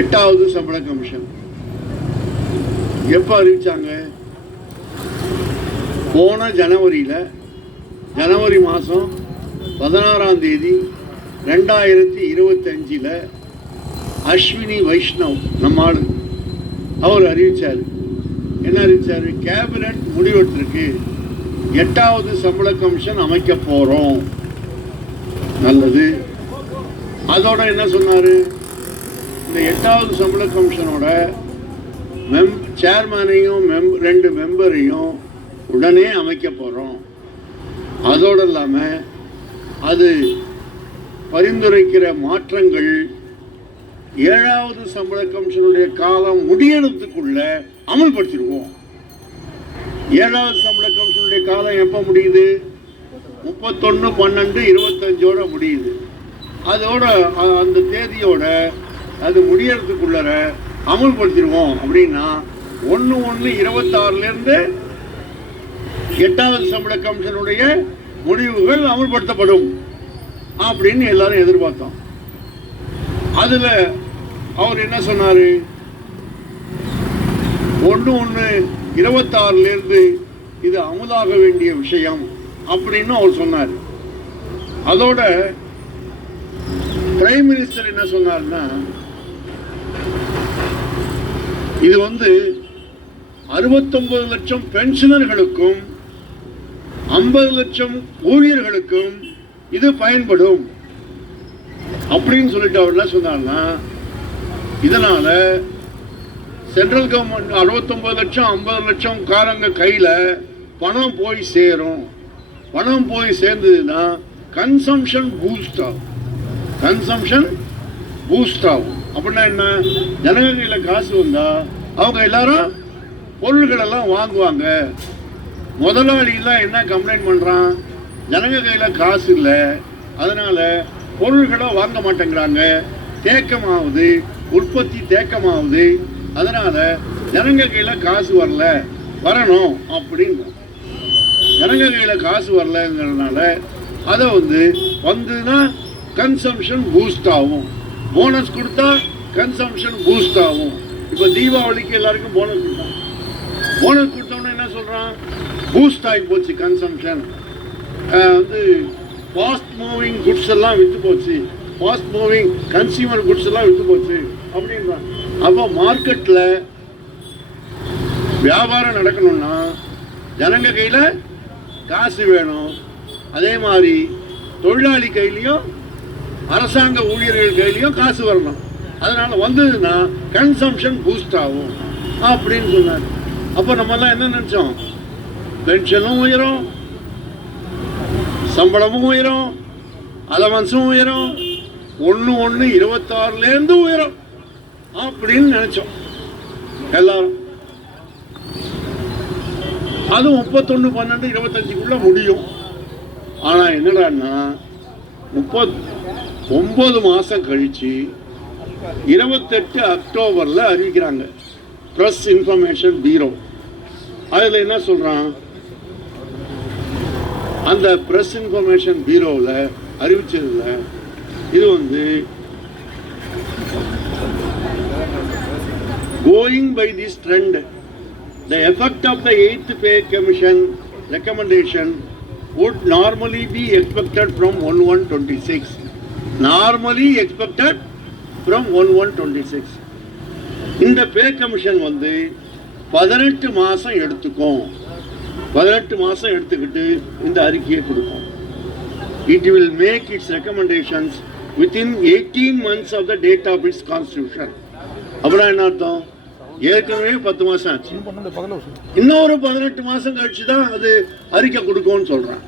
8வது சம்பள கமிஷன் எப்போ அறிவிச்சாங்க? போன ஜனவரி மாதம் 16ஆம் தேதி 2025 அஸ்வினி வைஷ்ணவ் நம்ம ஆளு அவர் அறிவிச்சார். என்ன அறிவிச்சார்? கேபினட் முடிவெடுத்திருக்கு, 8வது சம்பள கமிஷன் அமைக்க போறோம். நல்லது. அதோட என்ன சொன்னாரு? இந்த 8வது சம்பள கமிஷனோட சேர்மனையும் 2 மெம்பரையும் உடனே அமைக்க போறோம். அதோடு இல்லாமல் அது பரிந்துரைக்கிற மாற்றங்கள் 7வது சம்பள கமிஷனுடைய காலம் முடியறதுக்குள்ள அமல்படுத்திடுவோம். 7வது சம்பள கமிஷனுடைய காலம் எப்போ முடியுது? 31/12/25 முடியுது. அதோட அந்த தேதியோட அது முடியறதுக்குள்ள அமல்படுத்திடுவோம். அப்படின்னா 1/1/26 8வது சம்பள கமிஷனுடைய முடிவுகள் அமல்படுத்தப்படும் அப்படின்னு எல்லாரும் எதிர்பார்த்தோம். அதுல அவர் என்ன சொன்னாரு? 1/1/26 இது அமலாக வேண்டிய விஷயம் அப்படின்னு அவர் சொன்னார். அதோட பிரைம் மினிஸ்டர் என்ன சொன்னார்னா, இது 69 லட்சம் பென்ஷனர்களுக்கும் 50 லட்சம் ஊழியர்களுக்கும் இது பயன்படும் அப்படின்னு சொல்லிட்டு அவர் என்ன சொன்னார்னா, இதனால சென்ட்ரல் கவர்மெண்ட் 69 லட்சம் 50 லட்சம் காரங்க கையில பணம் போய் சேரும். பணம் போய் சேர்ந்ததுன்னா கன்சம்ஷன் பூஸ்ட் ஆகும். அப்படின்னா என்ன? ஜனங்க கையில காசு வந்தா அவங்க எல்லாரும் பொருள்கள் எல்லாம் வாங்குவாங்க. முதலாளிலாம் என்ன கம்ப்ளைண்ட் பண்றான்? ஜனங்க கையில காசு இல்லை, அதனால பொருள்களை வாங்க மாட்டேங்கிறாங்க, தேக்கமாகுது, உற்பத்தி தேக்கமாகுது, அதனால ஜனங்க கையில காசு வரணும் அப்படின்னு. ஜனங்க கையில காசு வரலங்கிறதுனால அதை வந்துன்னா கன்சம்ஷன் பூஸ்ட் ஆகும். போனஸ் கொடுத்தா கன்சம்ஷன் பூஸ்ட் ஆகும். இப்போ தீபாவளிக்கு எல்லாருக்கும் போனஸ் கொடுத்தோம்னா என்ன சொல்றான்? பூஸ்ட் ஆகி போச்சு கன்சம்ஷன். ஃபாஸ்ட் மூவிங் குட்ஸ் எல்லாம் விற்று போச்சு, ஃபாஸ்ட் மூவிங் கன்சியூமர் குட்ஸ் எல்லாம் விற்று போச்சு அப்படின்றான். அப்போ மார்க்கெட்டில் வியாபாரம் நடக்கணும்னா ஜனங்க கையில் காசு வேணும். அதே மாதிரி தொழிலாளி கையிலையும் அரசாங்க ஊழியர்கள் கையிலையும் காசு வரணும். அதனால வந்ததுன்னா கன்சம்ஷன் பூஸ்ட் ஆகும் அப்படின்னு சொன்னார். அப்போ நம்மெல்லாம் என்ன நினைச்சோம்? பென்ஷனும் உயரும், சம்பளமும் உயரும், அலவன்ஸும் உயரும், 1/1/26 உயரும் அப்படின்னு நினைச்சோம் எல்லாரும். அது 31/12/25 முடியும். ஆனா என்னடான்னா 9 மாசம் கழிச்சு 28 அக்டோபர்ல அறிவிக்கிறாங்க பிரஸ் இன்ஃபர்மேஷன் பீரோ. அதுல என்ன சொல்றான்? அந்த பிரஸ் இன்ஃபர்மேஷன் பீரோவில் அறிவிச்சதுல இது going by this trend, the effect of the 8th pay commission recommendation would normally be expected from 1/1/26. Normally expected from 1/1/26. இந்த பே கமிஷன் 18 மாசம் எடுத்துக்கும். 18 மாசம் எடுத்துக்கிட்டு இந்த அறிக்கையை கொடுக்கும். It will make its recommendations within 18 months of the date of its constitution. அப்படின்னா என்ன அர்த்தம்? ஏற்கனவே 10 மாசம் ஆச்சு, இன்னொரு 18 மாசம் கழிச்சு தான் அது அறிக்கை கொடுக்கும்னு சொல்றான்.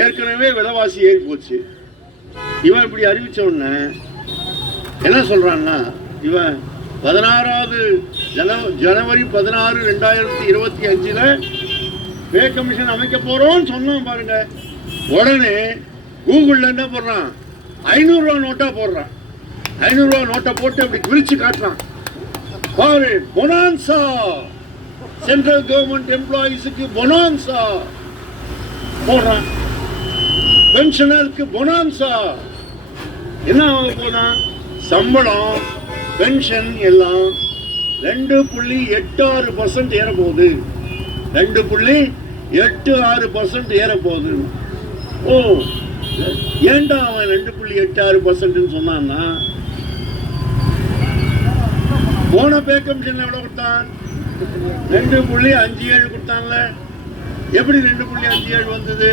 ஏற்கனவே விலைவாசி ஏறி போச்சு. இவன் இப்படி அறிவிச்ச உடனே என்ன சொல்றான்னா, இவன் 16வது ஜனவரி 16, 2025 பே கமிஷன் அமைக்க போறோம்னு சொன்னான் பாருங்க. உடனே கூகுள்ல என்ன போடுறான்? 500 ரூபா நோட்டா போடுறான். 500 ரூபா நோட்டை போட்டு அப்படி விரிச்சு காட்டுறான். பாரு, பொனான்சா, சென்ட்ரல் கவர்மெண்ட் எம்ப்ளாயிஸுக்கு பொனான்சா போடுறான், பென்ஷனருக்கு பொனான்சா, என்ன ஆக போனா சம்பளம் பென்ஷன் எல்லாம் 2.86% ஏற போகுது. 2.86% ஏற போகுது. ஓ, ஏண்டா அவன் 2.86% சொன்னான்னா, போன பே கமிஷன்ல எவ்வளவு கொடுத்தான்? 2.57 கொடுத்தான்ல. எப்படி 2.57 வந்தது?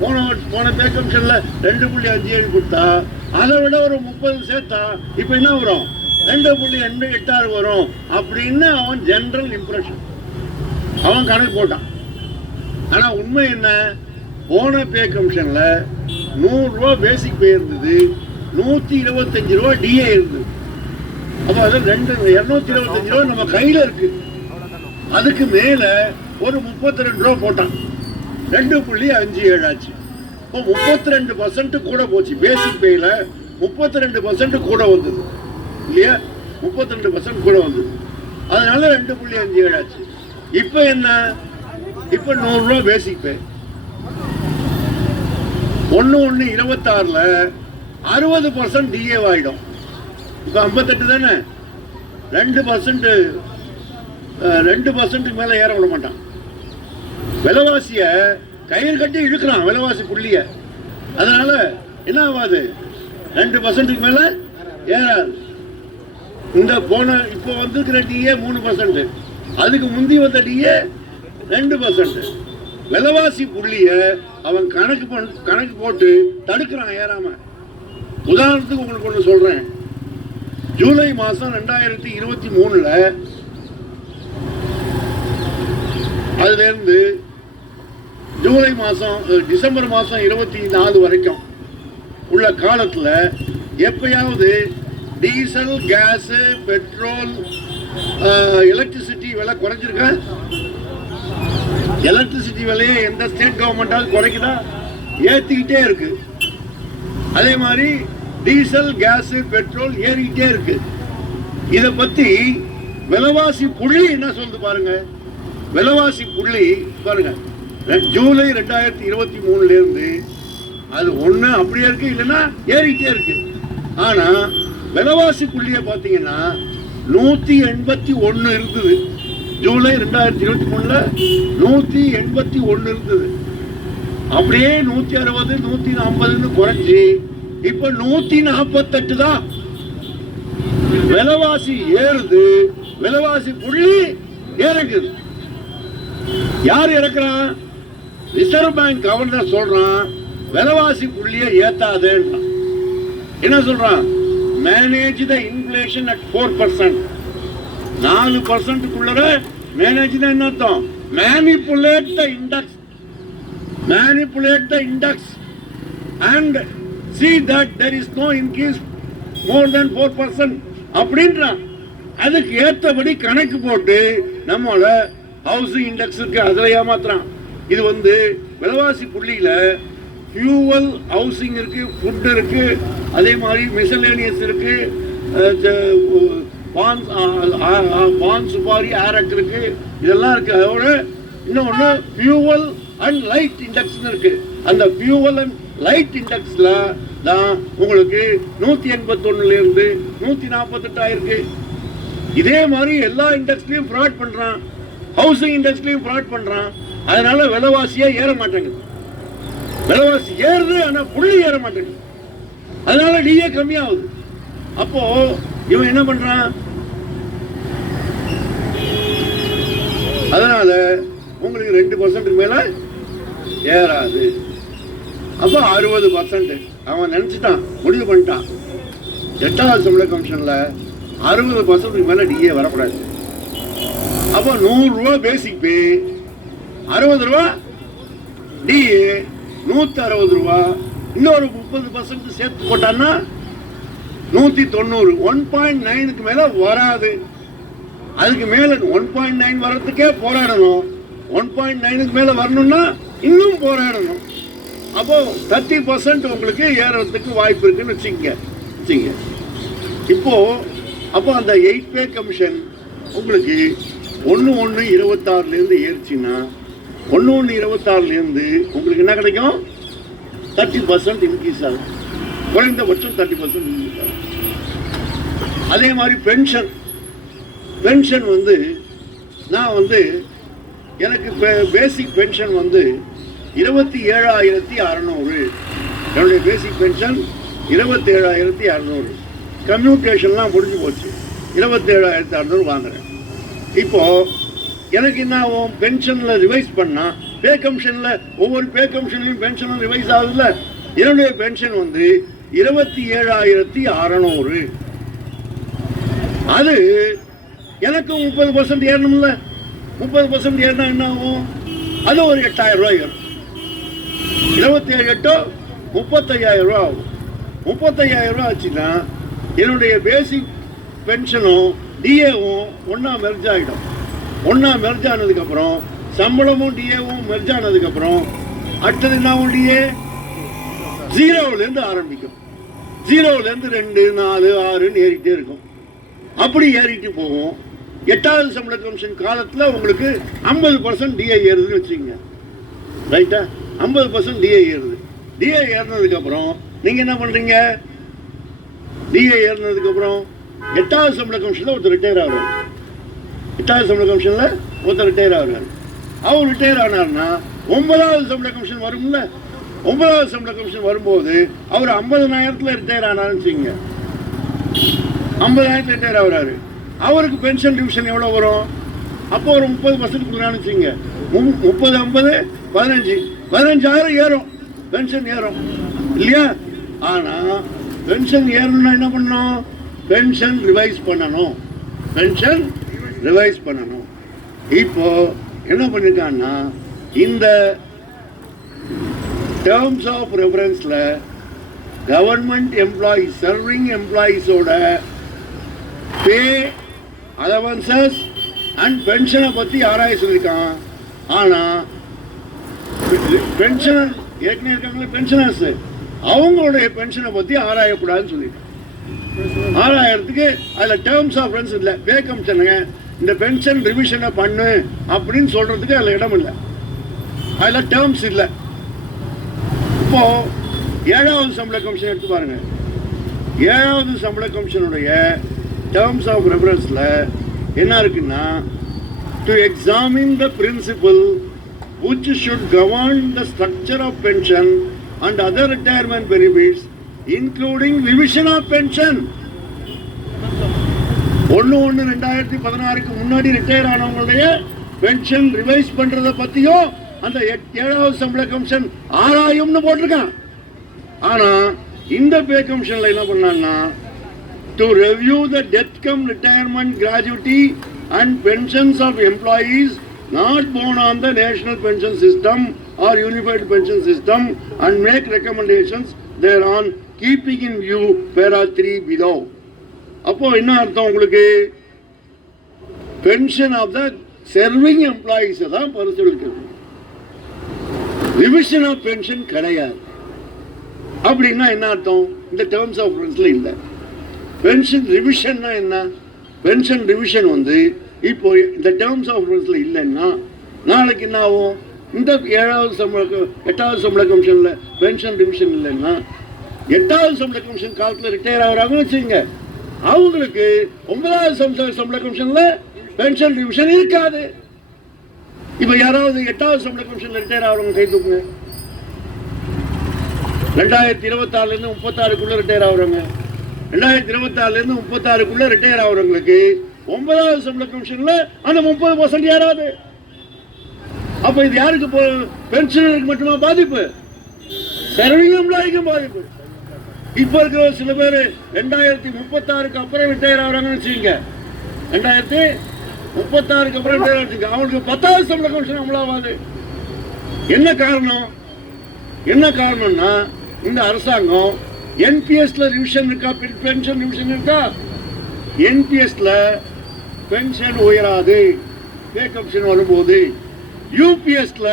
போன பே கமிஷன்ல 2.57 கொடுத்தா அதை விட ஒரு 30 சேர்த்தா இப்ப என்ன வரும்? 2.86 வரும் அப்படின்னு அவன் ஜெனரல் இம்ப்ரெஷன் அவன் கணக்கு போட்டான். ஆனா உண்மை என்ன? போன பே கமிஷன்ல 100 ரூபா பேசிக் பே இருந்தது, 125 ரூபா டிஏ இருந்தது. அப்ப அது 225 ரூபா நம்ம கையில இருக்கு. அதுக்கு மேல ஒரு 32 ரூபா போட்டான், 2.57 ஆச்சு. இப்போ 32% கூட போச்சு. பேசிக் பேல 32% கூட வந்தது இல்லையா? 32% கூட வந்தது. அதனால 2.57 ஆச்சு. இப்ப என்ன? இப்ப 100 ரூபா பேசிக் பே 1/1/26ல 60% டிஏ ஆயிடும். இப்ப 58 தானே, 2% மேல ஏற விட மாட்டான். விலைவாசிய கயிறு கட்டி இழுக்கிறான், விலைவாசி புள்ளிய. அதனால என்ன ஆகாது? 2% மேல ஏறாது. இந்த இப்போ வந்திருக்கிற டிஏ 3%, அதுக்கு முந்தி வந்த டிஏ 2%. விலைவாசி புள்ளிய அவன் கணக்கு போட்டு தடுக்கிறான் ஏறாம. உதாரணத்துக்கு உங்களுக்கு ஒன்று சொல்றேன். ஜூலை மாசம் 2023ல அதுல இருந்து ஜூலை மாசம் டிசம்பர் மாசம் 24 வரைக்கும் உள்ள காலத்துல எப்பயாவது டீசல், கேஸ், பெட்ரோல், எலக்ட்ரிசிட்டி விலை குறைஞ்சிருக்கா? எலக்ட்ரிசிட்டி விலையை எந்த ஸ்டேட் கவர்மெண்டாவது குறைக்குதா? ஏத்திக்கிட்டே இருக்கு. அதே மாதிரி டீசல், கேஸ், பெட்ரோல் ஏறிக்கிட்டே இருக்கு. இத பத்தி விலைவாசி புள்ளி என்ன சொல்லுது பாருங்க. விலைவாசி புள்ளி பாருங்க, ஜூலை 2023ல இருந்து அது ஒண்ணு அப்படியே இருக்கு, இல்லைன்னா ஏறிக்கிட்டே இருக்கு. ஆனா விலைவாசி புள்ளிய பாத்தீங்கன்னா 181 இருந்தது. ஜூலை 2023ல 181 இருந்தது. அப்படியே 160, 140 குறைஞ்சி இப்ப 148 தான். விலைவாசி ஏறுது, விலைவாசி புள்ளி ஏறுது. யார் இறக்குறான்? ரிசர்வ் பேங்க் கவர்னர் சொல்றான் விலைவாசி புள்ளியை ஏத்தாதேன்றான். என்ன சொல்றான்? Manage the inflation at 4%. 4%க்குள்ள மேனேஜ் என்ன அர்த்தம்? Manipulate the index, manipulate the index and see that there is no increase more than 4% அப்படின்றான். அதுக்கு ஏற்றபடி கணக்கு போட்டு நம்மள ஹவுசிங் இண்டெக்ஸ் இருக்கு, அதில் ஏமாத்துறான். இது விலைவாசி புள்ளியில ஃபியூவல், ஹவுசிங் இருக்கு, ஃபுட் இருக்கு, அதே மாதிரி மிசலேனியஸ் இருக்கு, பான் சுபாரி, ஆரக் இருக்கு, இதெல்லாம் இருக்கு. அதோட இன்னொன்று ஃபியூவல் அண்ட் லைட் இண்டெக்ஸ் இருக்கு. அந்த ஃபியூவல் அண்ட் லைட் இண்டெக்ஸ்ல தான் உங்களுக்கு 181ல இருந்து 148 ஆயிருக்கு. இதே மாதிரி எல்லா இண்டெக்ஸ்லயும் ஃப்ராட் பண்றான், ஹவுசிங் இண்டெக்ஸ்லயும் ஃப்ராட் பண்றான். அதனால விலைவாசியே ஏற மாட்டேங்குது. விலைவாசி ஏறுது, ஆனா புள்ளி ஏற மாட்டேங்குது. அதனால டிஏ கம்மியாகுது. அப்போ இவன் என்ன பண்றான்? அதனால உங்களுக்கு 2% மேல ஏறாது. அப்ப 60% அவன் நினைச்சிட்டான், முடிவு பண்ணிட்டான். 8வது சம்பள கமிஷன்ல 60% மேல டிஏ வரக்கூடாது. அப்ப 100 ரூபா பேசிக் பே, 60 ரூபா டிஏ, 160 ரூபா, இன்னொரு 30% சேர்த்து போட்டான்னா 190. 1.9க்கு மேல வராது. அதுக்கு மேல 1.9 வர்றதுக்கே போராடணும். 1.9க்கு மேல வரணும்னா இன்னும் போராடணும். அப்போ 30% உங்களுக்கு ஏறதுக்கு வாய்ப்பு இருக்குன்னு வச்சுங்க. இப்போ அப்போ அந்த 8 பே கமிஷன் உங்களுக்கு 1/1/26ல இருந்து ஏறிச்சுன்னா 1/1/26ல இருந்து உங்களுக்கு என்ன கிடைக்கும்? 30% இன்க்ரீஸ் ஆகும். குறைந்தபட்சம் 30%. அதே மாதிரி பென்ஷன் வந்து நான் வந்து எனக்கு பேசிக் பென்ஷன் வந்து 27,600. என்னுடைய பேசிக் பென்ஷன் 27,600. கம்யூனிகேஷன்லாம் முடிஞ்சு போச்சு. 27,600 வாங்குறேன். இப்போ எனக்கு என்ன ஆகும்? பென்ஷனில் ரிவைஸ் பண்ணால் பே கமிஷனில் ஒவ்வொரு பே கமிஷன்லையும் பென்ஷனும் ரிவைஸ் ஆகுதுல்ல. என்னுடைய பென்ஷன் வந்து 27,600. அது எனக்கு 30% ஏறணும்ல. 30% ஏறினா என்ன ஆகும்? அது ஒரு 8,000 ரூபாய் ஏறும். 27 35,000 ரூபா ஆகும். 35,000 ரூபா ஆச்சுன்னா என்னுடைய பேசிக் பென்ஷனும் டிஏவும் ஒன்றா மெர்ஜ் ஆகிடும். ஒன்றா மெர்ஜ் ஆனதுக்கப்புறம் சம்பளமும் டிஏவும் மெர்ஜ் ஆனதுக்கப்புறம் அடுத்தது என்ன ஆகும்? டிஏ 0லேருந்து ஆரம்பிக்கும். 0லேருந்து 2 4 6ன்னு ஏறிட்டே இருக்கும். அப்படி ஏறிட்டு போகும். 8வது சம்பள கமிஷன் காலத்தில் உங்களுக்கு 50% டிஏ ஏறுதுன்னு வச்சுக்கோங்க. ரைட்டா? 50% டிஏ ஏறுது. டிஏ ஏறினதுக்கப்புறம் நீங்கள் என்ன பண்ணுறீங்க? டிஏ ஏறினதுக்கப்புறம் 8வது சம்பள கமிஷனில் ஒருத்தர் ரிட்டையர் ஆகிறார். 8வது சம்பள கமிஷனில் ஒருத்தர் ரிட்டையர் ஆகிறார். அவர் ரிட்டையர் ஆனார்னா 9வது சம்பள கமிஷன் வரும்ல. 9வது சம்பள கமிஷன் வரும்போது அவர் 50,000 ரிட்டையர் ஆனார்னு வச்சுக்கோங்க. 50,000 ரிட்டையர் ஆகிறாரு. அவருக்கு பென்ஷன் டிவிஷன் எவ்வளோ வரும்? அப்போ ஒரு 30% கொடுக்குறான்னு வச்சுங்க. 30 50 15 15,000 ஏறும். பென்ஷன் ஏறும் இல்லையா? ஆனால் பென்ஷன் ஏறணும்னா என்ன பண்ணணும்? பென்ஷன் ரிவைஸ் பண்ணணும். பென்ஷன் ரிவைஸ் பண்ணணும். இப்போ என்ன பண்ணிருக்காங்கன்னா இந்த டேர்ம்ஸ் ஆஃப் ரெஃபரன்ஸில் கவர்மெண்ட் எம்ப்ளாயீஸ் சர்விங் எம்ப்ளாயீஸோட பே அலவன்சஸ் அண்ட் பென்ஷனை பற்றி ஆராய சொல்லியிருக்கான். ஆனால் பென்ஷனர் ஏற்கனவே இருக்காங்களே பென்ஷனர்ஸ், அவங்களுடைய பென்ஷனை பற்றி ஆராயக்கூடாதுன்னு சொல்லியிருக்காங்க. ஆராயறதுக்கு அதில் டேர்ம்ஸ் ஆஃப் ரெஃபரன்ஸ் இல்லை. பே கமிஷனுங்க இந்த பென்ஷன் ரிவிஷனை பண்ணு அப்படின்னு சொல்கிறதுக்கு அதில் இடம் இல்லை. அதில் டேர்ம்ஸ் இல்லை. இப்போது 7வது சம்பள கமிஷன் எடுத்து பாருங்க. 7வது சம்பள கமிஷனுடைய டேர்ம்ஸ் ஆஃப் ரெஃபரன்ஸில் என்ன இருக்குன்னா, to examine the principle which should govern the structure of pension and other retirement benefits including revision of pension. 1/1/2016 முன்னாடி ரிட்டையர் ஆனவங்களுடைய பென்ஷன் ரிவைஸ் பண்றத பத்தியும் அந்த 7வது சம்பள கமிஷன் ஆராயும்னு போட்டிருக்கான். ஆனா இந்த பே கமிஷன்ல என்ன பண்ணாங்கன்னா, to review the death cum retirement gratuity and pensions of employees not born on the national pension system or unified pension system and make recommendations thereon keeping in view para 3 below. அப்போ என்ன அர்த்தம் உங்களுக்கு? Pension of the serving employees தான் பரிசீலிக்கிறது. Revision of pension கிடையாது. அப்படின்னா என்ன அர்த்தம்? இந்த டேர்ம்ஸ் ஆஃப் ரெஃபரன்ஸ்ல இல்லை. பென்ஷன் ரிவிஷன்னா என்ன? பென்ஷன் ரிவிஷன் வந்து இப்போ இந்த டேர்ம்ஸ் ஆஃப் ரெஃபரன்ஸ்ல இல்லைன்னா நாளைக்கு என்ன ஆகும்? இந்த 8வது சம்பள கமிஷன்ல பென்ஷன் ரிவிஷன் இல்லைன்னா 8வது சம்பள கமிஷன் காலத்தில் ரிட்டையர் ஆகிறாங்கன்னு வச்சுங்க, அவங்களுக்கு 9வது சம்பள கமிஷன்ல பென்ஷன் ரிவிஷன் இருக்காது. இப்போ யாராவது 8வது சம்பள கமிஷன்ல ரிட்டையர் ஆகிறவங்க கை தூக்குங்க. 2024 36 ரிட்டையர் ஆகுறவங்க, 2024 36 ரிட்டையர் ஆகுறவங்களுக்கு 9வது சம்பள கமிஷன்ல அந்த 30% யாராவது. அப்ப இது யாருக்கு? பென்ஷனருக்கு மட்டுமா பாதிப்பு? சர்விங் எம்ப்ளாய்க்கும் பாதிப்பு. இப்ப இருக்கிற சில பேர் 2036 அப்புறம் ரிட்டையர் ஆகுறாங்கன்னு வச்சுக்கோங்க. 2036 அப்புறம் ரிட்டையர் ஆச்சுங்க, அவங்களுக்கு 10வது சம்பள கமிஷன் அமலாவாது. என்ன காரணம்? என்ன காரணம்னா இந்த அரசாங்கம் என்பிஎஸ்ல ரிவிஷன் இருக்கா? பென்ஷன் ரிவிஷன் இருக்கா? என்பிஎஸ்ல பென்ஷன் உயராது பே கமிஷன் வரும்போது, யூபிஎஸ்ல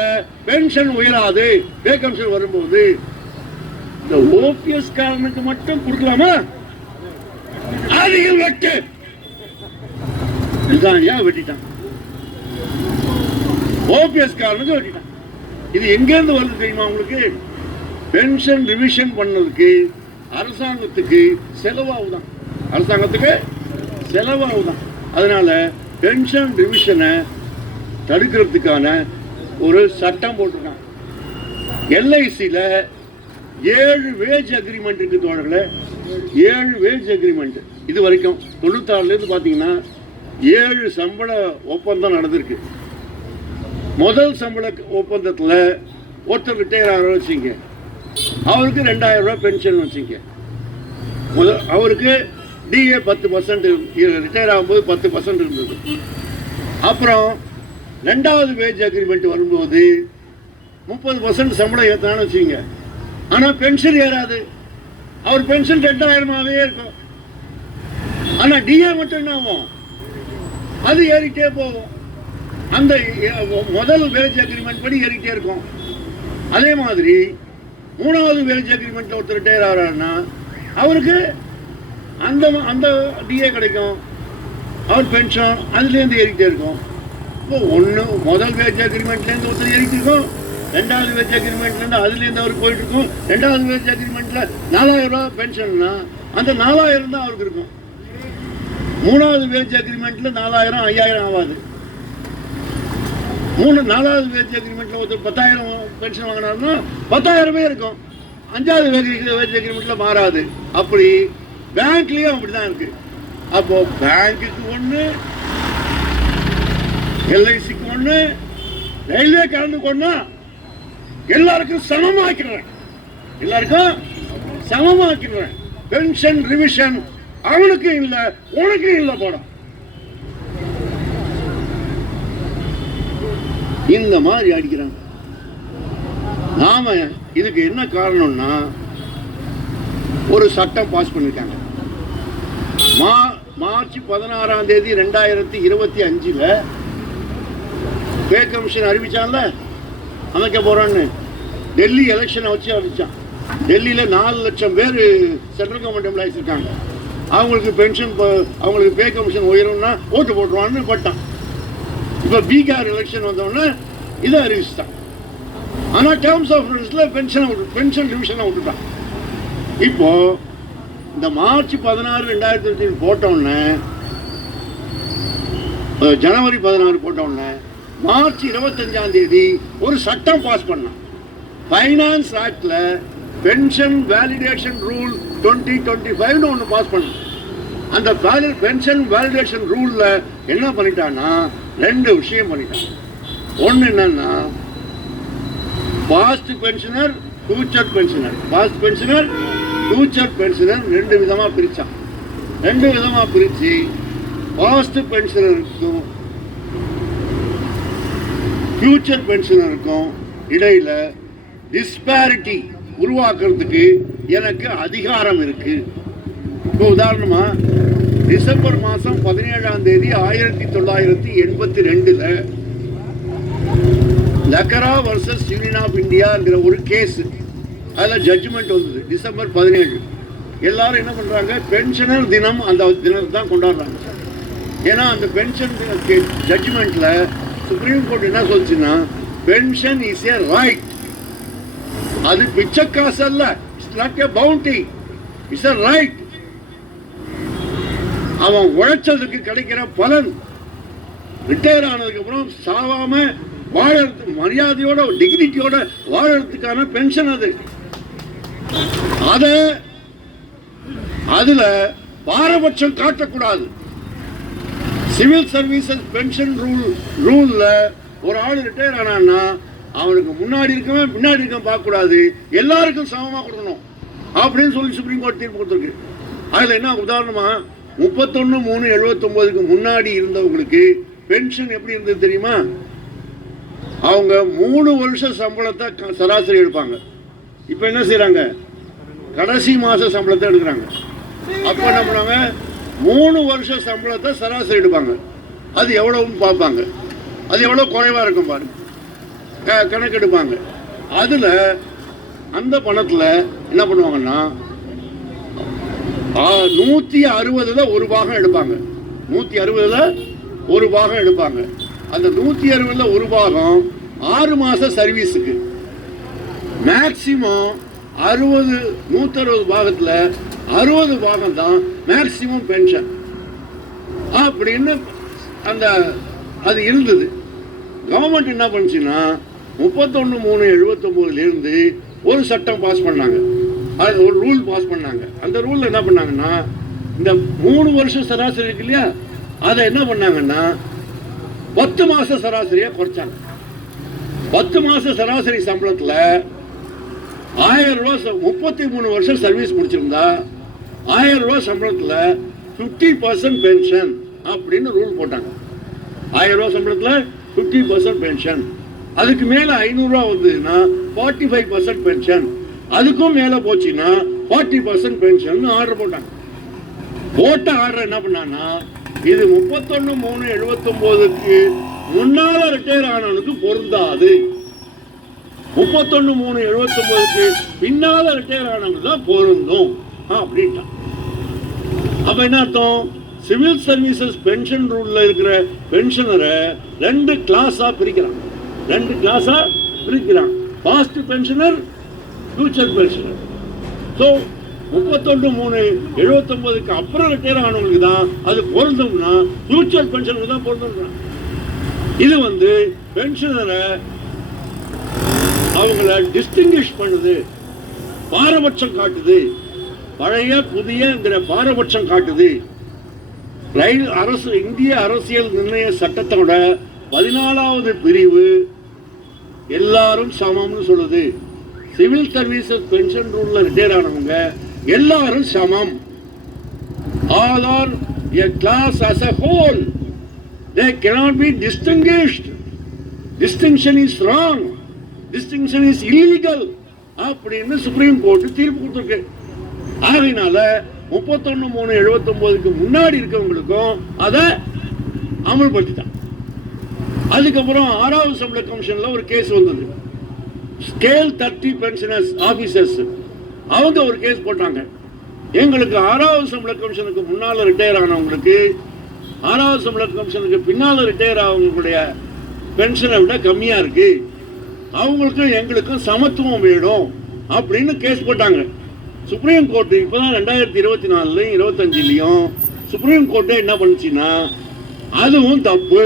பென்ஷன் உயராது பே கமிஷன் வரும்போது, இந்த ஓபிஎஸ் காரனுக்கு மட்டும் கொடுக்கலாமா? அதிகம் வெட்டு இதுதான். ஏன் வெட்டிட்டான்? ஓபிஎஸ் காரனுக்கு வெட்டிட்டான். இது எங்கேருந்து வருது தெரியுமா உங்களுக்கு? பென்ஷன் ரிவிஷன் பண்ணதுக்கு அரசாங்கத்துக்கு செலவாகுதான், அரசாங்கத்துக்கு செலவாகுதான். அதனால பென்ஷன் ரிவிஷனை தடுக்கிறதுக்கான ஒரு சட்டம் போட்டிருக்காங்க. எல்ஐசியில் 7 வேஜ் அக்ரிமெண்ட் இருக்கு தோழர்களே, 7 வேஜ் அக்ரிமெண்ட். இது வரைக்கும் 96லேருந்து பார்த்தீங்கன்னா 7 சம்பள ஒப்பந்தம் நடந்திருக்கு. முதல் சம்பள ஒப்பந்தத்தில் ஒருத்தர் ரிட்டையர் ஆகிற வச்சுங்க, அவருக்கு 2000 ரூபா பென்ஷன் வச்சுங்க. அவருக்கு டிஏ 10%, ரிட்டையர் ஆகும்போது 10% இருந்தது. அப்புறம் 2வது வேஜ் அக்ரிமெண்ட் வரும்போது 30% சம்பளம் ஏற்றான்னு வச்சுங்க. ஆனால் பென்ஷன் ஏறாது, அவர் பென்ஷன் 2000ஆகவே இருக்கும். ஆனால் டிஏ மட்டும் என்ன ஆகும், அது ஏறிட்டே போகும். அந்த முதல் வேஜ் அக்ரிமெண்ட் படி ஏறிட்டே இருக்கும். அதே மாதிரி 3வது வேஜ் அக்ரிமெண்ட்ல ஒருத்தர் ரிட்டையர் ஆகிறாருன்னா அவருக்கு அந்த அந்த டிஏ கிடைக்கும், அவர் பென்ஷன் அதுலேருந்து ஏறிட்டே இருக்கும். இப்போ முதல் வேஜ் அக்ரிமெண்ட்லேருந்து ஒருத்தர் ஏறிட்டு இருக்கும், 2வது வேஜ் அக்ரிமெண்ட்லேருந்து அதுலேருந்து அவருக்கு போயிட்டு இருக்கும். 2வது வேஜ் அக்ரிமெண்ட்டில் 4000 ரூபா பென்ஷன்னா அந்த 4000 தான் அவருக்கு இருக்கும். 3வது வேஜ் அக்ரிமெண்ட்டில் 4000 5000 ஆகாது. 4வது வேஜ் அக்ரிமெண்ட்டில் ஒருத்தர் 10,000 பென்ஷன் வாங்கினாருன்னா 10,000 இருக்கும். 5வது வேஜ் அக்ரிமெண்ட்டில் மாறாது. அப்படி பேங்க்லேயும் அப்படி தான் இருக்கு. அப்போ பேங்க்குக்கு ஒன்று, எல்ஐசிக்கு ஒன்று, ரயில்வே கலந்துக்கு ஒன்று, எல்லாருக்கும் சமமாக்கிறேன், எல்லாருக்கும் சமமாக்கிறேன். பென்ஷன் ரிவிஷன் அவனுக்கு இல்லை உனக்கு இல்லை போடும். இந்த மாதிரி அடிக்கிறாங்க. நாம இதுக்கு என்ன காரணம்னா ஒரு சட்டம் பாஸ் பண்ணிருக்காங்க. மார்ச் 16ஆம் தேதி 2025 பே கமிஷன் அறிவிச்சான்ல அமைக்க போறான்னு. டெல்லி எலெக்ஷனை வச்சு அறிவிச்சான். டெல்லியில 4 லட்சம் பேர் சென்ட்ரல் கவர்மெண்ட் எம்ப்ளாயிஸ் இருக்காங்க. அவங்களுக்கு பென்ஷன், அவங்களுக்கு பே கமிஷன் உயரும்னா ஓட்டு போட்டுருவான்னு பட்டான். இப்போ பீகார் எலெக்ஷன் வந்தோடனே இதை அறிவிச்சிட்டான். ஆனால் டேர்ம்ஸ் ஆஃப் ரெஃபரன்ஸில் பென்ஷன் ரிவிஷனை விட்டுட்டான். இப்போ இந்த மார்ச் 16, 2025 போட்டோன்னே, ஜனவரி 16 போட்டோன்னே, மார்ச் 25ஆம் தேதி ஒரு சட்டம் பாஸ் பண்ணான். ஃபைனான்ஸ் ஆக்டில் பென்ஷன் வேலிடேஷன் ரூல் 2025 ஒன்று பாஸ் பண்ணான். அந்த பென்ஷன் வேலிடேஷன் ரூலில் என்ன பண்ணிட்டான்னா 2 விஷயம் பண்ணிட்டான். ஒன்று என்னன்னா, past pensioner, future pensioner. Past pensioner, future pensioner 2 விதமாக பிரித்தான். 2 விதமாக பிரித்து பாஸ்ட் பென்ஷனருக்கும் ஃபியூச்சர் பென்ஷனருக்கும் இடையில் டிஸ்பாரிட்டி உருவாக்குறதுக்கு எனக்கு அதிகாரம் இருக்கு. இப்போ உதாரணமா டிசம்பர் மாதம் 17ஆம் தேதி 1982 லக்கரா வர்சஸ் யூனியன் ஆஃப் இந்தியாங்கிற ஒரு கேஸ், அதில் ஜட்ஜ்மெண்ட் வந்தது டிசம்பர் 17. எல்லாரும் என்ன பண்ணுறாங்க, பென்ஷனர் தினம் அந்த தினத்தை தான் கொண்டாடுறாங்க. ஏன்னா அந்த பென்ஷன் ஜட்ஜ்மெண்ட்டில் சுப்ரீம் கோர்ட் என்ன சொல்லுச்சுன்னா, பென்ஷன் இஸ் ஏ ரைட். அது பிச்சை காசு அல்ல, it's not a bounty, it's A right. அவன் உழைச்சதுக்கு கிடைக்கிற பலன். ரிட்டையர் ஆனதுக்கு அப்புறம் சாவாம வாழறது, மரியாதையோட டிக்னிட்டியோட வாழறதுக்கான பென்ஷன் அது. அதுல பாரபட்சம் காட்டக்கூடாது. சிவில் சர்வீசஸ் பென்ஷன் ரூல்ல ஒரு ஆள் ரிட்டையர் ஆனான்னா அவனுக்கு முன்னாடி இருக்கவன் பின்னாடி இருக்க பார்க்க கூடாது, எல்லாருக்கும் சமமா கொடுக்கணும் அப்படின்னு சொல்லி சுப்ரீம் கோர்ட் தீர்ப்பு கொடுத்துருக்கு. அதுல என்ன உதாரணமா 31/3/79க்கு முன்னாடி இருந்தவங்களுக்கு பென்ஷன் எப்படி இருந்தது தெரியுமா? அவங்க 3 வருஷம் சம்பளத்தை சராசரி எடுப்பாங்க. இப்போ என்ன செய்யறாங்க, கடைசி மாச சம்பளத்தை எடுக்கிறாங்க. அப்போ என்ன பண்ணுவாங்க, 3 வருஷம் சம்பளத்தை சராசரி எடுப்பாங்க. அது எவ்வளவுன்னு பார்ப்பாங்க, அது எவ்வளவு குறைவா இருக்கும் பாருங்க, கணக்கெடுப்பாங்க. அதுல அந்த பணத்துல என்ன பண்ணுவாங்கன்னா 160ல் ஒரு பாகம் எடுப்பாங்க. 160ல் ஒரு பாகம் எடுப்பாங்க. அந்த 160ல் ஒரு பாகம் 6 மாச சர்வீஸுக்கு, மேக்சிமம் 160 பாகத்தில் 60 பாகம் தான் மேக்சிமம் பென்ஷன் அப்படின்னு அந்த அது இருந்தது. கவர்மெண்ட் என்ன பண்ணுச்சுன்னா 31/3/79 ஒரு சட்டம் பாஸ் பண்ணாங்க, அது ஒரு ரூல் பாஸ் பண்ணாங்க. அந்த ரூல் என்ன பண்ணாங்கன்னா இந்த 3 வருஷம் சராசரி இருக்கு இல்லையா, அதை என்ன பண்ணாங்கன்னா 10 மாச சராசரியா குறைச்சாங்க. 10 மாச சராசரி சம்பளத்தில் 1000 ரூபாய் 33 வருஷம் சர்வீஸ் முடிச்சிருந்தா 1000 ரூபாய் சம்பளத்தில் 50% பென்ஷன் அப்படின்னு ரூல் போட்டாங்க. 1000 ரூபாய் சம்பளத்தில் 50% பென்ஷன், அதுக்கு மேலே 500 ரூபா வந்ததுன்னா 45% பென்ஷன், அதுக்கும் மேலே போச்சுன்னா 40% பென்ஷன் ஆர்டர் போட்டாங்க. போட்ட ஆர்டர் என்ன பண்ணான்னா இது 31/3/79க்கு முன்னால ரிட்டையர் ஆனவனுக்கு பொருந்தாது, 31/3/79க்கு பின்னால ரிட்டையர் ஆனவனுக்கு தான் பொருந்தும் அப்படின்ட்டான். அப்ப என்ன அர்த்தம்? சிவில் சர்வீசஸ் பென்ஷன் ரூல்ல இருக்கிற பென்ஷனரை 2 கிளாஸா பிரிக்கிறான். 2 கிளாஸா பிரிக்கிறான், past pensioner, future pensioner. So 31/3/79க்கு அப்புறம் ரிட்டையர் ஆனவங்களுக்கு தான் அது பொருந்தும்னா ஃபியூச்சர் பென்ஷனுக்கு தான் பொருந்தும். இது பென்ஷனரை அவங்கள டிஸ்டிங்கிஷ் பண்ணுது, பாரபட்சம் காட்டுது, பழைய புதியங்கிற பாரபட்சம் காட்டுது. இந்திய அரசியல் நிர்ணய சட்டத்தோட 14வது பிரிவு எல்லாரும் சமம்னு சொல்லுது. சிவில் சர்வீசஸ் பென்ஷன் ரூல்ல ரிட்டையர் ஆனவங்க எல்லாரும் சமம். All are a class as a whole. They cannot be distinguished. Distinction is wrong. Distinction is illegal. அப்படின்னு சுப்ரீம் கோர்ட் தீர்ப்பு கொடுத்திருக்கு. ஆகையினால 31/3/79க்கு முன்னாடி இருக்கவங்களுக்கும் அதை அமல்படுத்திட்டான். அதுக்கப்புறம் 6வது சம்பள கமிஷன்ல ஒரு கேஸ் வந்தது. ஸ்கேல் 30 பென்ஷனர்ஸ் ஆபீசர்ஸ் அவங்க ஒரு கேஸ் போட்டாங்க. எங்களுக்கு 6வது சம்பள கமிஷனுக்கு முன்னால ரிட்டையர் ஆனவங்களுக்கு 6வது சம்பள கமிஷனுக்கு பின்னால ரிட்டையர் ஆனவங்களுடைய பென்ஷனை விட கம்மியா இருக்கு, அவங்களுக்கும் எங்களுக்கும் சமத்துவம் வேணும் அப்படின்னு கேஸ் போட்டாங்க. சுப்ரீம் கோர்ட் இப்பதான் 2024 25 சுப்ரீம் கோர்ட்டே என்ன பண்ணுச்சுன்னா அதுவும் தப்பு.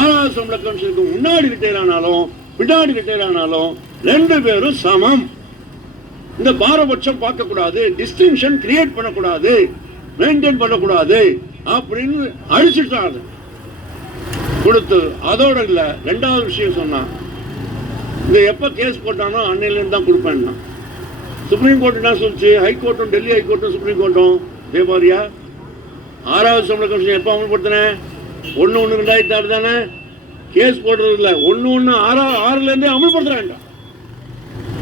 6வது சம்பள கமிஷனுக்கு முன்னாடி ரிட்டையர் ஆனாலும் பின்னாடி ரிட்டையர் ஆனாலும் 2 பேரும் சமம். இந்த பாரபட்சம் பார்க்க கூடாது, டிஸ்டிங்ஷன் கிரியேட் பண்ணக்கூடாது, மெயின்டைன் பண்ணக்கூடாது அப்படின்னு அழிச்சிட்டாங்க கொடுத்து. அதோட இல்ல, 2வது விஷயம் சொன்னா இந்த எப்ப கேஸ் போட்டானோ அன்னையிலேருந்து தான் கொடுப்பேன். சுப்ரீம் கோர்ட் என்ன சொல்லிச்சு? ஹைகோர்ட்டும் டெல்லி ஹைகோர்ட்டும் சுப்ரீம் கோர்ட்டும் தேவாரியா 6வது சம்பள கமிஷன் எப்போ அமல்படுத்தினேன்? 1/1/2006 தானே கேஸ் போடுறது இல்லை. 1/1/6 அமல்படுத்துறாங்க.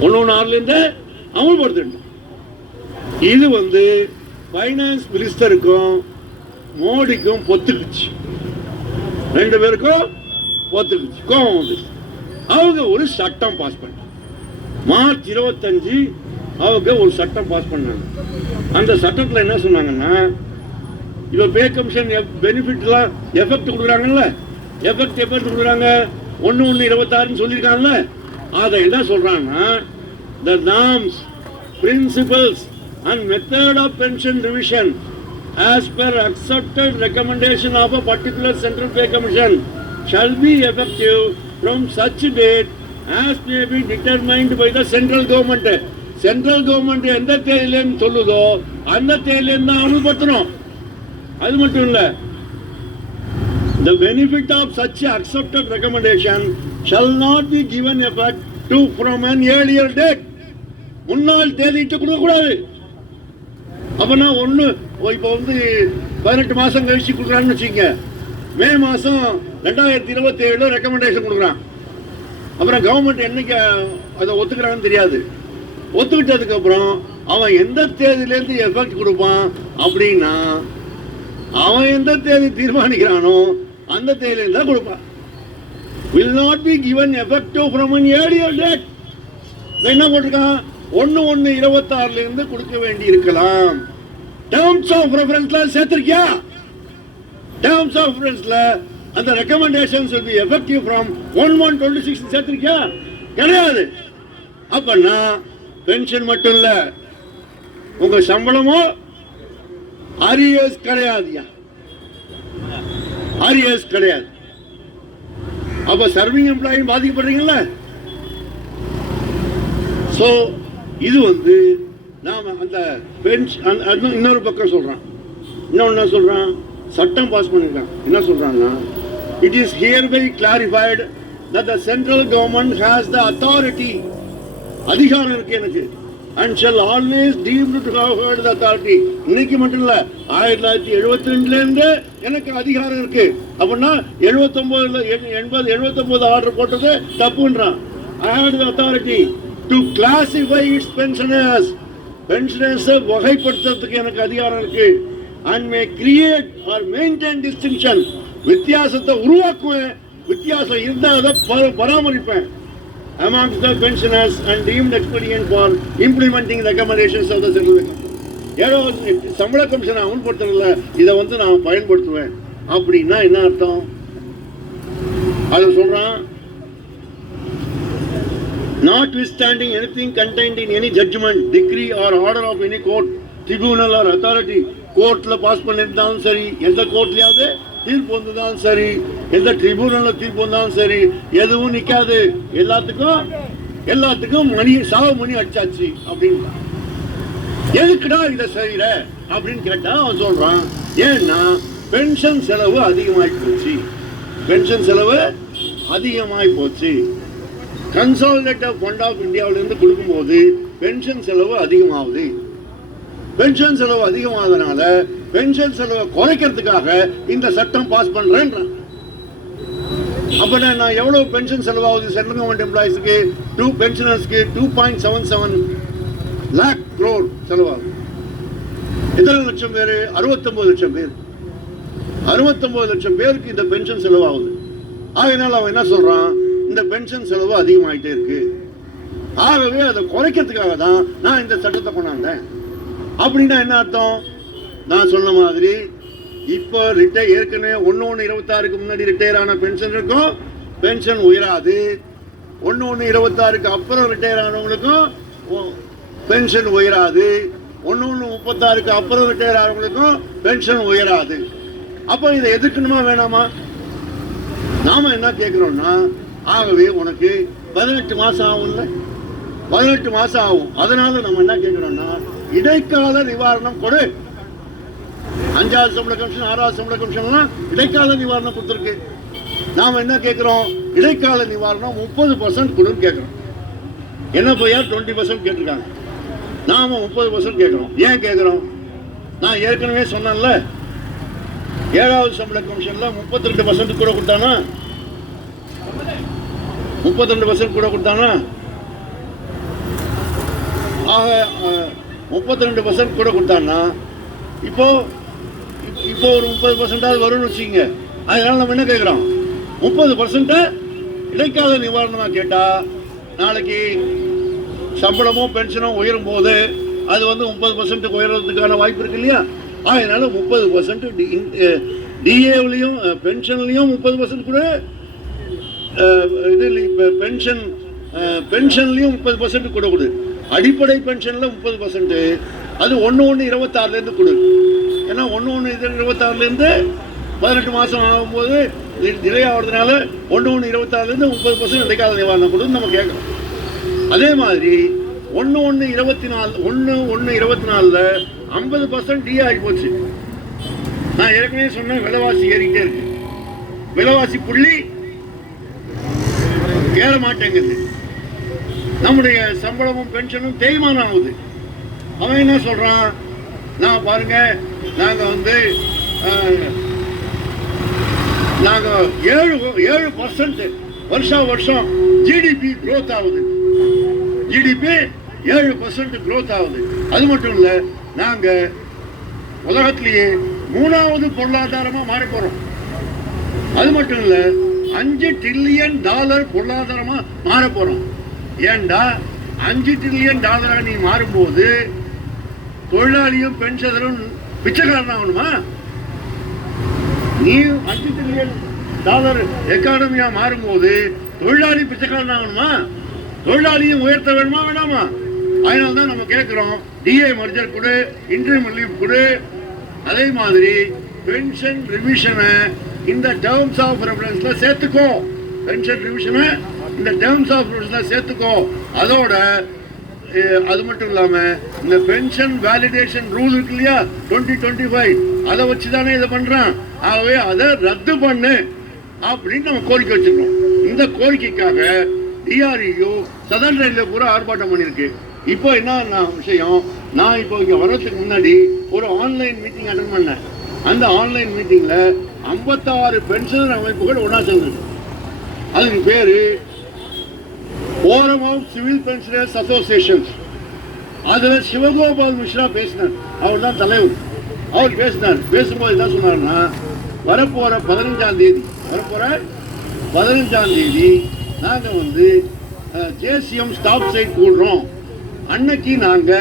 1/1/6 அமல்படுத்த. இது பைனான்ஸ் மினிஸ்டருக்கும் மோடிக்கும் பொத்துக்குச்சு, 2 பேருக்கும் பொத்துக்குச்சு, கோபம் வந்துச்சு. அவங்க ஒரு சட்டம் பாஸ் பண்ண மார்ச் 25 அவங்க ஒரு சட்டம் பாஸ் பண்ணாங்க. அந்த சட்டத்தில் என்ன சொன்னாங்கன்னா இப்போ பே கமிஷன் பெனிஃபிட்லாம் எஃபெக்ட் கொடுக்குறாங்கல்ல, எஃபெக்ட் எப்போ கொடுக்குறாங்க? 1/1/26 சொல்லியிருக்காங்கல்ல, அதை என்ன சொல்றாங்கன்னா the norms, principles and method of pension revision as per accepted recommendation of a particular central pay commission shall be effective from such date as may be determined by the central government. Central government எந்த தேதியிலேருந்து சொல்லுதோ அந்த தேதியிலேருந்து தான் அமல்படுத்தணும். அது மட்டும் இல்ல, the benefit of such accepted recommendation shall not be given effect to from an earlier date. முன்னாள் தேதிட்டு கொடுக்க கூடாது. அப்பனா இப்போ 18 மாசம் கழிச்சு கொடுக்குறான்னு வச்சுக்கோங்க, மே மாசம் 2027 ரெக்கமெண்டேஷன் கொடுக்குறான். அப்புறம் கவர்மெண்ட் என்னைக்கு அதை ஒத்துக்கிறான்னு தெரியாது. ஒத்துக்கிட்டதுக்கு அப்புறம் அவன் எந்த தேதியிலேருந்து எஃபெக்ட் கொடுப்பான் அப்படின்னா அவன் எந்த தேதி தீர்மானிக்கிறானோ அந்த தேதியிலேருந்து தான் கொடுப்பான். will not be given effective from an earlier date. என்ன போட்டிருக்கான்? 1/1/26 கொடுக்க வேண்டி இருக்கலாம். டேர்ம்ஸ் ஆஃப் ரெஃபரன்ஸ்ல சேர்த்திருக்கியா? டேர்ம்ஸ் ஆஃப் ரெஃபரன்ஸ்ல அந்த recommendations will be effective from 1/1/26 சேர்த்திருக்கியா? கிடையாது. அப்பனா பென்ஷன் மட்டும் இல்ல, உங்க சம்பளமும் ஆர்இஎஸ் கிடையாதுயா, ஆர்இஎஸ் கிடையாது. அப்ப சர்விங் எம்ப்ளாயும் பாதிக்கப்படுறீங்கல்ல. சோ இது வந்து நாம அந்த பென்ஷன் இன்னொரு பக்கம் சொல்றான், இன்னொன்னு சொல்றான், சட்டம் பாஸ் பண்ணிருக்கான். என்ன சொல்றான்னா, it is hereby clarified that the central government has the authority, அதிகாரம் இருக்கு எனக்கு, and shall always deemed to have heard the authority. இன்னைக்கு மட்டும் இல்ல, 1972 இருந்து எனக்கு அதிகாரம் இருக்கு. அப்படின்னா 79 ஆர்டர் போட்டது தப்புன்றான். I had the authority to classify its pensioners, pensioners வகைப்படுத்துறதுக்கு எனக்கு அதிகாரம் இருக்கு. And may create or maintain distinction, வித்தியாசத்தை உருவாக்குவேன், வித்தியாசம் இருந்தால் அதை பராமரிப்பேன் amongst the pensioners and deemed expedient for implementing recommendations of the central government. ஏதோ சம்பள கமிஷனை அமல்படுத்தல, இதை வந்து நான் பயன்படுத்துவேன் அப்படின்னா என்ன அர்த்தம்? அதை சொல்றான், notwithstanding anything contained in any judgment, decree or order of any court, tribunal or authority, கோர்ட்ல பாஸ் பண்ணிருந்தாலும் சரி, எந்த கோர்ட்லயாவது தீர்ப்பு வந்ததாலும் சரி, எந்த ட்ரிபியூனல்ல தீர்ப்பு வந்தாலும் சரி, எதுவும் நிக்காது, எல்லாத்துக்கும் சாவு மணி அடிச்சாச்சு அப்படின்னு. எதுக்குடா இதை செய்யற அப்படின்னு கேட்டா அவன் சொல்றான், ஏன்னா பென்ஷன் செலவு அதிகமாகி போச்சு, பென்ஷன் செலவு அதிகமாகி போச்சு. கன்சாலிடேட்டட் ஃபண்ட் ஆஃப் இந்தியாவில இருந்து கொடுக்கும்போது பென்ஷன் செலவு அதிகமாகுது. பென்ஷன் செலவு அதிகமானதுனால பென்ஷன் செலவை குறைக்கிறதுக்காக இந்த சட்டம் பாஸ் பண்றேன். அப்ப நான் எவ்வளவு பென்ஷன் செலவாகுது சென்ட்ரல் கவர்மெண்ட் எம்ப்ளாயிஸ்க்கு, பென்ஷனர்ஸ்க்கு 2.77 lakh crore செலவாகுது. எத்தனை லட்சம் பேர்? 69 லட்சம் பேர். 69 லட்சம் பேருக்கு இந்த பென்ஷன் செலவாகுது. ஆகையினால அவன் என்ன சொல்றான், இந்த பென்ஷன் செலவு அதிகமாயிட்டே இருக்கு, ஆகவே அதை குறைக்கிறதுக்காக தான் நான் இந்த சட்டத்தை கொண்டாந்தேன். அப்படின்னா என்ன அர்த்தம்? நான் சொன்ன மாதிரி இப்போ ஏற்கனவே 1/1/26 முன்னாடி ரிட்டையர் ஆன பென்ஷன் இருக்கும், பென்ஷன் உயராது. 1/1/26 அப்புறம் ரிட்டையர் ஆனவங்களுக்கும் பென்ஷன் உயராது. 1/1/36 அப்புறம் ரிட்டையர் ஆனவங்களுக்கும் பென்ஷன் உயராது. அப்போ இதை எதிர்க்கணுமா வேணாமா? நாம என்ன கேட்கிறோம்னா, ஆகவே உனக்கு 18 மாசம் ஆகும்ல, 18 மாசம் ஆகும். அதனால நம்ம என்ன கேட்கிறோம்னா, இடைக்கால நிவாரணம் கொடு. 5வது சம்பள கமிஷன், 6வது சம்பள கமிஷன்லாம் இடைக்கால நிவாரணம் கொடுத்துருக்கு. நாம என்ன கேட்கிறோம், இடைக்கால நிவாரணம் 30% கொடுன்னு கேட்கிறோம். என்ன பையா 20% கேட்டிருக்காங்க, நாம 30% கேட்கிறோம். ஏன் கேட்கிறோம்? நான் ஏற்கனவே சொன்னேன்ல, 7வது சம்பள கமிஷன்ல 32% கூட கொடுத்தானா, 32% கூட கொடுத்தானா, ஆக 32% கூட கொடுத்தான்னா இப்போ ஒரு 30% வரும்னு வச்சுக்கோங்க. அதனால நம்ம என்ன கேட்குறோம், 30% இடைக்கால நிவாரணமாக கேட்டா நாளைக்கு சம்பளமும் பென்ஷனும் உயரும் போது அது வந்து 30% உயர்றதுக்கான வாய்ப்பு இருக்கு இல்லையா? அதனால 30% டிஏவிலையும் பென்ஷன்லையும் 30% கூட, இது பென்ஷன்லையும் 30% கூட கொடு. அடிப்படை பென்ஷன்ல 30%, அது 1/1/26 கொடு. ஏன்னா 1/1/26 18 மாசம் ஆகும்போது டிலே ஆகிறதுனால 1/1/26 30% இடைக்கால நிவாரணம் கொடுன்னு நம்ம கேட்கறோம். அதே மாதிரி 1/1/24 50% டி ஆகி போச்சு. நான் ஏற்கனவே சொன்ன விலைவாசி ஏறிக்கிட்டே இருக்கு, விலைவாசி புள்ளி ஏற மாட்டேங்குது, நம்முடைய சம்பளமும் பென்ஷனும் தேய்மானம் ஆகுது. அவன் என்ன சொல்றான், நான் பாருங்க நாங்க வந்து 7% வருஷம் ஜிடிபி growth ஆகுது, ஜிடிபி 7% growth ஆகுது. அது மட்டும் இல்ல, நாங்க உலகத்திலேயே 3வது பொருளாதாரமா மாறி போறோம். அது மட்டும் இல்ல, $5 டிரில்லியன் பொருளாதாரமா மாற போறோம். ஏண்டா $5 டிரில்லியன் நீ மாறும்போது தொழிலாளியும் பென்ஷனரும் பிச்சைக்காரன் ஆகணுமா? நீ $5 டிரில்லியன் எக்கானமியா மாறும்போது தொழிலாளி பிச்சைக்காரன் ஆகணுமா? தொழிலாளியும் உயர்த்த வேணுமா வேணாமா? அதனால தான் நம்ம கேட்கிறோம் டிஏ மர்ஜர் கொடு, இன்டரிம் ரிலீஃப் கொடு. அதே மாதிரி பென்ஷன் ரிவிஷனை இந்த டேர்ம்ஸ் ஆஃப் ரெஃபரன்ஸ்ல சேர்த்துக்கோ. பென்ஷன் ரிவிஷனை இந்த டேர்ம்ஸ் ஆஃப் ரெஃபரன்ஸ்ல சேர்த்துக்கோ. அதோட அது மட்டும் இல்லாம இந்த பென்ஷன் வேலிடேஷன் ரூல் இருக்கு இல்லையா 2025, அதை வச்சுதானே இதை பண்றான். ஆகவே அதை ரத்து பண்ணு அப்படின்னு நம்ம கோரிக்கை வச்சிருக்கோம். இந்த கோரிக்கைக்காக டிஆர்இயூ சதர்ன் ரயில்வே பூரா ஆர்ப்பாட்டம் பண்ணிருக்கு. இப்போ என்ன விஷயம், நான் இப்போ இங்க வர்றதுக்கு முன்னாடி ஒரு ஆன்லைன் மீட்டிங் அட்டன் பண்ணேன். அந்த ஆன்லைன் மீட்டிங்ல 56 பென்ஷனர் அமைப்புகள் ஒன்னா சேர்ந்தது. அதுக்கு பேரு forum of civil pensioners associations. அதுல சிவகோபால் மிஸ்ரா பேசினார். அவர் தான் தலைவர். அவர் பேசும்போது என்ன சொன்னார்னா, வரப்போற 15ஆம் தேதி நாங்க ஜேசிஎம் ஸ்டாப் சைட் கூடுறோம். அன்னைக்கு நாங்க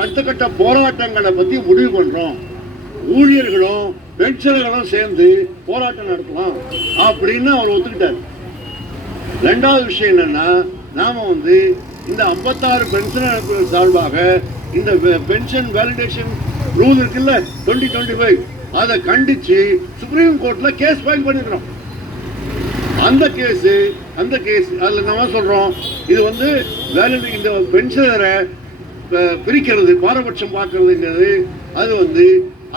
அடுத்த கட்ட போராட்டங்களை பத்தி முடிவு பண்றோம். ஊழியர்களும் பென்ஷனர்களும் சேர்ந்து போராட்டம் நடத்தலாம் அப்படின்னு அவர் ஒத்துக்கிட்டார். ரெண்டாவது விஷயம் என்னன்னா, நாம இந்த 56 பென்ஷனர் சார்பாக இந்த பென்ஷன் வேலிடேஷன் ரூல் இருக்குல்ல 2025, அதை கண்டிச்சு சுப்ரீம் கோர்ட்ல கேஸ் ஃபைல் பண்ணிருக்கிறோம். அந்த கேஸ் அதுல நம்ம சொல்றோம், இது இந்த பென்ஷனரை பிரிக்கிறது, பாரபட்சம் பார்க்கறதுங்கிறது அது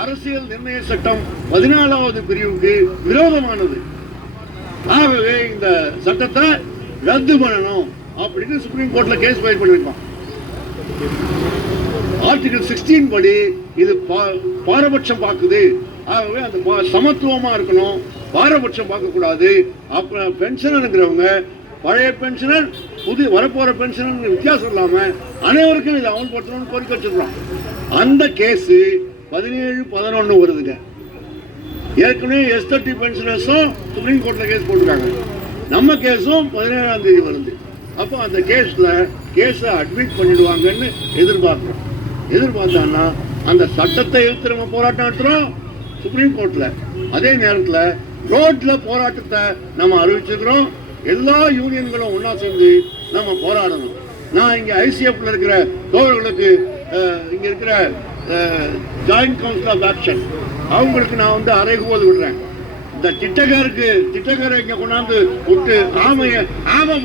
அரசியல் நிர்ணய சட்டம் 14வது பிரிவுக்கு விரோதமானது. ஆகவே இந்த சட்டத்தை ரத்து பண்ணணும் அப்படின்னு சுப்ரீம் கோர்ட்ல கேஸ் ஃபைல் பண்ணிருக்கோம். ஆர்டிகல் 16 படி இது பாரபட்சம் பார்க்குது. ஆகவே அந்த சமத்துவமா இருக்கணும், பாரபட்சம் பார்க்க கூடாது. அப்புறம் பென்ஷனருங்கிறவங்க பழைய பென்ஷனர் வரப்போற பென்ஷனர் வித்தியாசம் இல்லாம அனைவருக்கும் இதை அமல்படுத்தணும்னு கோரிக்கை வச்சிருக்கோம். அந்த கேஸ் 17/11 வருதுங்க. ஏற்கனவே S30 பென்ஷனர்ஸும் சுப்ரீம் கோர்ட்ல கேஸ் போட்டிருக்காங்க. நம்ம கேஸும் 17ஆம் தேதி வருது. அப்போ அந்த கேஸை அட்மிட் பண்ணிடுவாங்கன்னு எதிர்பார்த்தான்னா அந்த சட்டத்தை எதிர்த்து நம்ம போராட்டம் நடத்துறோம் சுப்ரீம் கோர்ட்ல. அதே நேரத்தில் ரோட்ல போராட்டத்தை நம்ம அறிவிச்சிருக்கிறோம். எல்லா யூனியன்களும் ஒன்னா சேர்ந்து நம்ம போராடணும். நான் இங்க ஐசிஎஃப்ல இருக்கிற தோழர்களுக்கு, இங்க இருக்கிற ஜாயிண்ட் கவுன்சில் ஆஃப் ஆக்ஷன் அவங்களுக்கு நான் அறைகூவல் விடுறேன். இந்த திட்டகரை இங்க கொண்டாந்து விட்டு ஆமை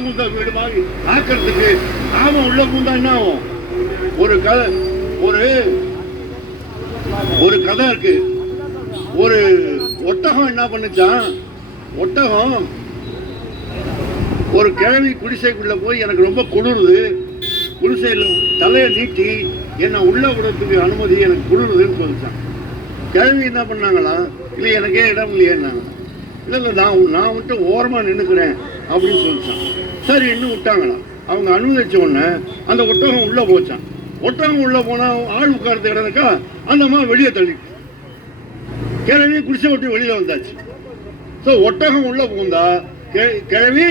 பூந்தா வீடு மாதிரி ஆக்கிறதுக்கு, ஆமை உள்ள பூந்தா என்ன ஆகும்? ஒரு கதை இருக்கு. ஒரு ஒட்டகம் என்ன பண்ணுச்சான், ஒட்டகம் ஒரு கிழவி குடிசைக்குள்ள போய் எனக்கு ரொம்ப குளிருது, குடிசையில் தலையை நீட்டி என்னை உள்ள விடத்துக்கு அனுமதி, எனக்கு குளிருதுன்னு சொல்லிச்சான். கிழவி என்ன பண்ணாங்களாம், இல்லை எனக்கே இடம் இல்லையேன்னாங்க. இல்லை நான் ஓரமாக நின்றுக்கிறேன் அப்படின்னு சொல்லிச்சான். சரி இன்னும் விட்டாங்களாம். அவங்க அனுமதிச்ச உடனே அந்த ஒட்டகம் உள்ள போச்சான். ஒட்டகம் உள்ள போனா ஆள் உட்கார்ந்து இடனுக்கா அந்த மாதிரி வெளியே தள்ளிட்டு கிழவி குடிசை விட்டு வெளியில வந்தாச்சு. ஸோ ஒட்டகம் உள்ள பூந்தா கிழவி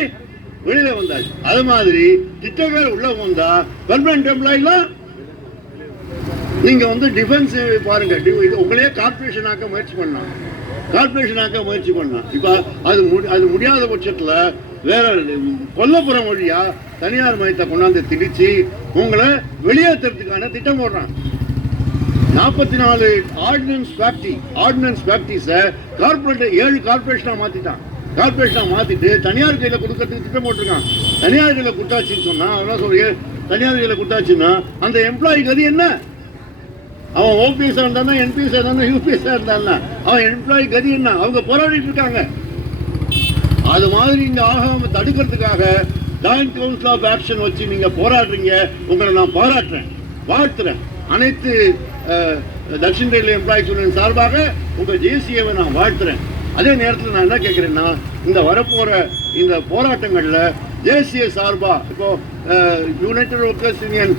வெளியில வந்தாச்சு. அது மாதிரி திட்டங்கள் உள்ள பூந்தா பெர்மனன்ட் எம்ப்ளாயிலாம் நீங்க டிஃபென்ஸ் பாருங்க, உங்களையே கார்பரேஷன் ஆக்க முயற்சி பண்ணலாம். இப்ப அது முடியாத பட்சத்துல வேற கொல்லப்புறம் வழியா தனியார் மையத்தை கொண்டாந்து திணிச்சு உங்களை வெளியேற்றுறதுக்கான திட்டம் போடுறான். 44 ஆர்டினன்ஸ் ஃபேக்டரிஸை கார்பரேட் 7 கார்பரேஷனா மாத்திட்டு தனியார் கையில கொடுக்கறதுக்கு திட்டம் போட்டிருக்கான். தனியார் கையில கொடுத்தாச்சுன்னு சொன்னா தனியார் கையில கொடுத்தாச்சுன்னா அந்த எம்ப்ளாய்க்கு அது என்ன? அவன் ஓபிஎஸ் இருந்தானா, என்பிஎஸ் இருந்தானா, யூபிஎஸ் இருந்தானா, அவன் எம்ப்ளாயி கதி என்ன? அவங்க போராடிட்டு இருக்காங்க. அது மாதிரி இங்க ஆகாம தடுக்கிறதுக்காக ஜாயிண்ட் கவுன்சில் ஆஃப் ஆக்ஷன் வச்சு நீங்க போராடுறீங்க. உங்களை நான் பாராட்டுறேன், வாழ்த்துறேன். அனைத்து தக்ஷின் ரயில்வே எம்ப்ளாயிஸ் யூனியன் சார்பாக உங்க ஜேசிஏவை நான் வாழ்த்துறேன். அதே நேரத்தில் நான் என்ன கேட்கிறேன்னா, இந்த வரப்போற இந்த போராட்டங்கள்ல தேசிய சார்பா இப்போ யுனைடெட் ஒர்க்கர்ஸ் யூனியன்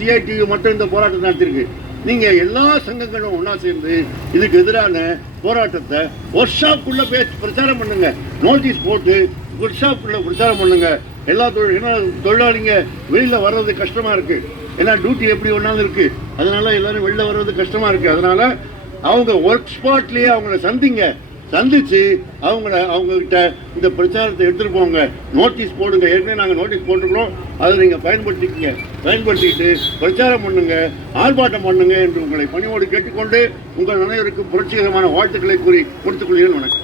சிஐடியு மட்டும் இந்த போராட்டம் நடத்திருக்கு. நீங்க எல்லா சங்கங்களும் ஒன்னா சேர்ந்து இதுக்கு எதிரான போராட்டத்தை ஒர்க் ஷாப்புக்குள்ள பிரச்சாரம் பண்ணுங்க. நோட்டீஸ் போட்டு ஒர்க் ஷாப்புக்குள்ள பிரச்சாரம் பண்ணுங்க. எல்லா தொழிலாளிங்க வெளியில வர்றது கஷ்டமா இருக்கு. ஏன்னா டியூட்டி எப்படி ஒன்னாலும் இருக்கு, அதனால எல்லாரும் வெளில வர்றது கஷ்டமா இருக்கு. அதனால அவங்க ஒர்க் ஸ்பாட்லயே அவங்கள சந்திங்க. சந்திச்சு அவங்ககிட்ட இந்த பிரச்சாரத்தை எடுத்துகிட்டு போங்க, நோட்டீஸ் போடுங்க. ஏற்கனவே நாங்கள் நோட்டீஸ் போட்டுக்கிறோம், அதை நீங்கள் பயன்படுத்திக்கிட்டு பிரச்சாரம் பண்ணுங்க, ஆர்ப்பாட்டம் பண்ணுங்க என்று உங்களை பணியோடு கேட்டுக்கொண்டு உங்கள் அனைவருக்கும் புரட்சிகரமான வாழ்த்துக்களை கூறி கொடுத்துக் கொள்கிறேன். வணக்கம்.